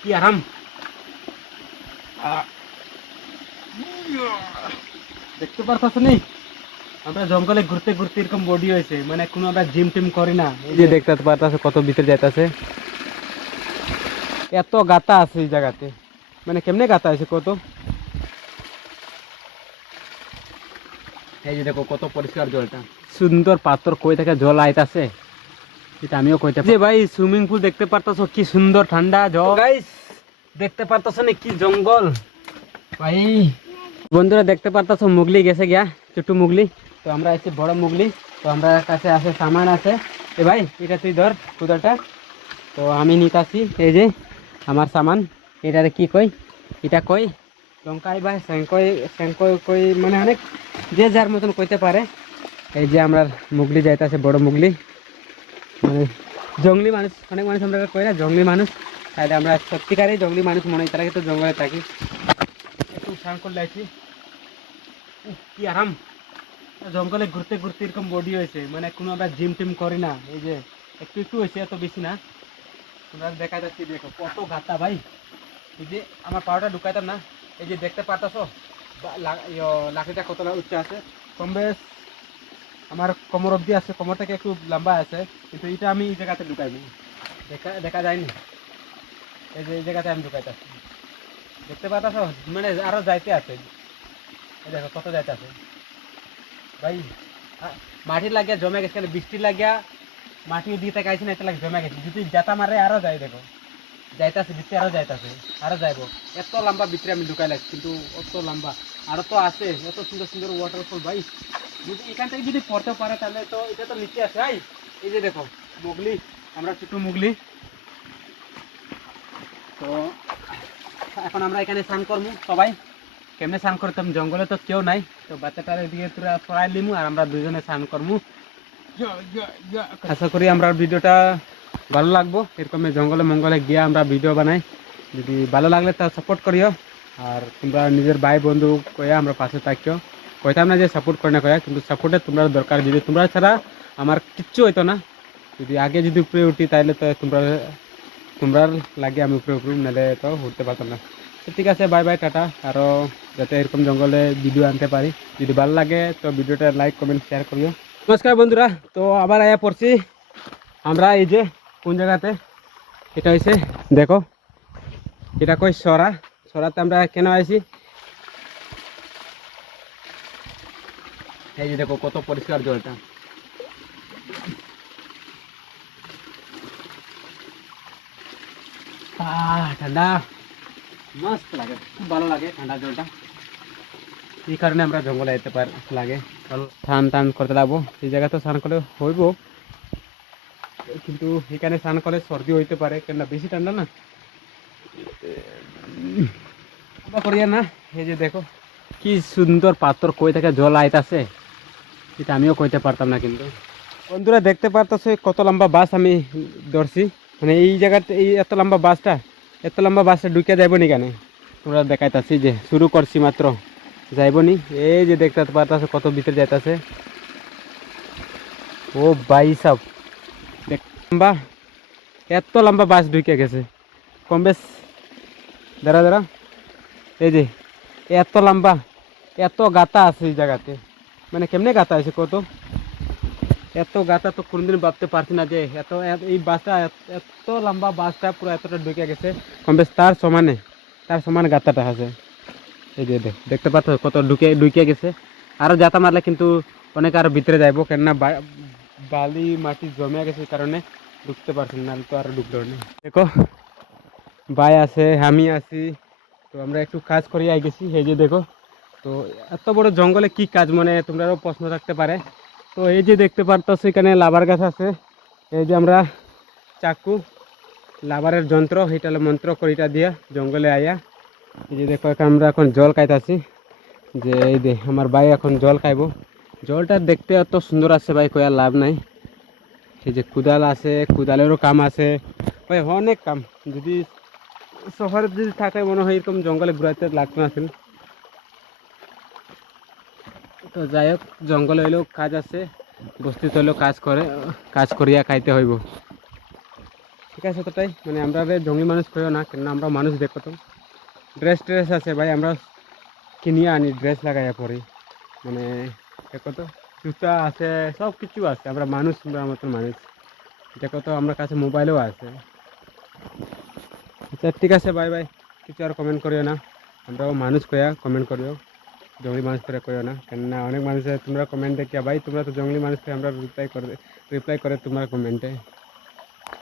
কি আরাম। দেখতে পারতাছো নি আমরা জঙ্গলে ঘুরতে ঘুরতে এরকম বডি হয়েছে, মানে কোনো আমরা জিম টিম করি না। এই যে দেখতে পারতাছো কত ভিতরে যাইতাছে, এত গাতা আছে এই জায়গাতে, মানে কেমনে গাতা আছে কত। এই যে দেখো কত পরিষ্কার জলটা, সুন্দর পাথর কই থেকে জল আইতাছে এটা আমিও কইতে পারি। যে ভাই সুইমিং পুল দেখতে পারতাছো কি সুন্দর ঠান্ডা জল। গাইস দেখতে পারতাছো না কি জঙ্গল ভাই। বন্ধুরা দেখতে পারতাছো মুগলি গেছে গিয়া, ছোট্ট মুগলি। তো আমরা এসে বড় মুগলি, তো আমরা কাছে আছে সামান আছে। এ ভাই এটা তুই ধর কুদাটা, তো আমি নিতাছি। এই যে আমার সামান, এটারে কি কই, এটা কই লঙ্কাই ভাই স্যাংকই স্যাংকই কই, মানে অনেক যে যার মতন কইতে পারে। এই যে আমরা মুগলি যাইতাছে বড় মুগলি, মানে জঙ্গলি মানুষ, অনেক মানুষ আমরা কই না জঙ্গলি মানুষ, তাহলে আমরা সত্যিকারই জঙ্গলি মানুষ মনে হয়, তার আগে তো জঙ্গলে থাকি। একটু স্নান করলে আছি, কি আরাম। জঙ্গলে ঘুরতে ঘুরতে এরকম বডি হয়েছে, মানে কোনো আমরা জিম টিম করি না। এই যে একটু একটু হয়েছে, এত বেশি না। তোমরা দেখা যাচ্ছে দেখো কত ঘাতা ভাই। এই যে আমার পাউডার ঢুকাইতাম না, এই যে দেখতে পারতাছো লাঠিটা কত উচ্চ আছে, কম বেশ আমার কোমর অব্দি আছে, কোমর থেকে একটু লম্বা আছে, কিন্তু এটা আমি এই জায়গাতে ঢুকাইনি, দেখা দেখা যায়নি। এই যে এই জায়গাতে আমি ঢুকাইতেছি, দেখতে পারতাছো, মানে আরো যাইতে আছে। এই দেখো কত যাইতে আছে ভাই। মাটি লাগিয়া জমে গেছে, বৃষ্টি লাগিয়া মাটি দিতে গাইছে না, এটা লাগে জমে গেছে, যদি জাতা মারে আরো যাই দেখো যাইতাছে ভিতরে, আরো যাইতাছে, আরো যাইবো। এত লম্বা ভিতরে আমি ঢুকাই লাগছি, কিন্তু অত লম্বা আরো তো আছে, এত সুন্দর সুন্দর ওয়াটারফল ভাই। যদি এখান থেকে যদি পড়তে পারে তাহলে তো এটা তো নিচে আছে ভাই। এই যে দেখো মুগলি, আমরা ছোট মুগলি। তো এখন আমরা এখানে স্নান করবো সবাই। কেমনে স্নান করতাম, জঙ্গলে তো কেউ নাই, তো বাচ্চাটার দিকে তোরা পড়াই লিমু আর আমরা দুজনে স্নান করবো। আশা করি আমরা ভিডিওটা ভালো লাগবো, এরকম জঙ্গলে মঙ্গলে গিয়ে আমরা ভিডিও বানাই। যদি ভালো লাগলে তা সাপোর্ট করিও, আর তোমরা নিজের ভাই বন্ধু কয়া আমরা পাশে থাকিও। কইতাম না যে সাপোর্ট করে না কয়া, কিন্তু সাপোর্টের তোমরা দরকার, যদি তোমরা ছাড়া আমার কিচ্ছু হইতো না। যদি আগে যদি উপরে উঠি তাহলে তো তোমরা তোমরা লাগে আমি উপরে উপরে, নাহলে তো উঠতে পারতাম না। তো ঠিক আছে, বাই বাই, টাটা। আরও যাতে এরকম জঙ্গলে ভিডিও আনতে পারি, যদি ভালো লাগে তো ভিডিওটা লাইক কমেন্ট শেয়ার করিও। নমস্কার বন্ধুরা, তো আবার আয়া পড়ছি আমরা এই যে কোন জায়গাতে, এটা হয়েছে দেখো, এটা কই সরা, সরাতে আমরা কেন আইছি। এই যে দেখো কত পরিষ্কার জলটা, ঠান্ডা মস্ত লাগে, খুব ভালো লাগে ঠান্ডা জলটা। এই কারণে আমরা জঙ্গলে যেতে লাগে, স্নান টান করতে লাগবো। এই জায়গা তো স্নান করলে হইব, কিন্তু এখানে স্নান করলে সর্দি হইতে পারে, কেননা বেশি ঠান্ডা না আমরা করিয়া না। এই যে দেখো কি সুন্দর পাথর কই থেকে জল আইতাছে, এটা আমিও কইতে পারতাম না। কিন্তু বন্ধুরা দেখতে পারতেছো কত লম্বা বাস আমি ধরছি, মানে এই জায়গাতে এই এত লম্বা বাসটা ঢুকে যাইব নি কেন, তোমরা দেখাইতাছি যে শুরু করছি মাত্র, যাইব নি। এই যে দেখতে পারতেছো কত ভিতরে যাইতাছে, ও ভাই সব লম্বা, এত লম্বা বাস ঢুকে গেছে কম বেশ। দাঁড়া দাঁড়া, এই যে এত লম্বা, এত গাতা আছে এই জায়গাতে, মানে কেমনে গাতা আছে কত, এত গাতা তো কোনদিন ভাবতে পারছি না যে এত এই বাসটা এত লম্বা বাসটা পুরো এতটা ঢুকে গেছে কম বেশ, তার সমান গাতাটা আছে। এই যে দেখতে পাচ্ছ কত ঢুকে গেছে, আরো জাতা মারলে কিন্তু অনেক আরো ভিতরে যাইবো, কেননা বালি মাটি জমে গেছে, এই কারণে ঢুকতে পারছি না, তো আরো ঢুকলো না। দেখো ভাই আছে, আমি আছি, তো আমরা একটু কাজ করে আই গেছি। এই যে দেখো, তো এত বড় জঙ্গলে কি কাজ, মানে তোমরাও প্রশ্ন থাকতে পারে। তো এই যে দেখতে পারতো এখানে লাভার গাছ আছে, এই যে আমরা চাকু লাভারের যন্ত্র, এটা মন্ত্র করি এটা দিয়া জঙ্গলে আইয়া। এই যে দেখো আমরা এখন জল খাইতেছি, যে এই যে আমার ভাই এখন জল খাইব। জলটা দেখতে এত সুন্দর আছে ভাই, কয়ার লাভ নাই। এই যে কুদাল আছে, কুদালেরও কাম আছে ভাই, অনেক কাম। যদি শহরে যদি থাকে মনে হয় এরকম জঙ্গলে ঘুরাইতে লাগতো না। তো যাই হোক, জঙ্গলে হইলেও কাজ আছে, বস্তিতে হইলেও কাজ করিয়া খাইতে হইব। ঠিক আছে তো তাই মানে আমরা জঙ্গলি মানুষ কইও না, কেন আমরা মানুষ দেখো তো ড্রেস আছে ভাই, আমরা কিনিয়ে আনি ড্রেস লাগাইয়া পরি, মানে দেখো তো জুতা আছে, সব কিছু আছে, আমরা মানুষ, আমরা মতন মানুষ। দেখো তো আমার কাছে মোবাইলও আছে। আচ্ছা ঠিক আছে, বাই বাই। কিছু আর কমেন্ট করিও না, আমরাও মানুষ কয়া কমেন্ট করিও, জঙ্গলি মানুষ করে করিও না, কেননা অনেক মানুষ তোমরা কমেন্ট দেখিয়া ভাই তোমরা তো জঙ্গলি মানুষ, আমরা রিপ্লাই করে তোমরা কমেন্টে।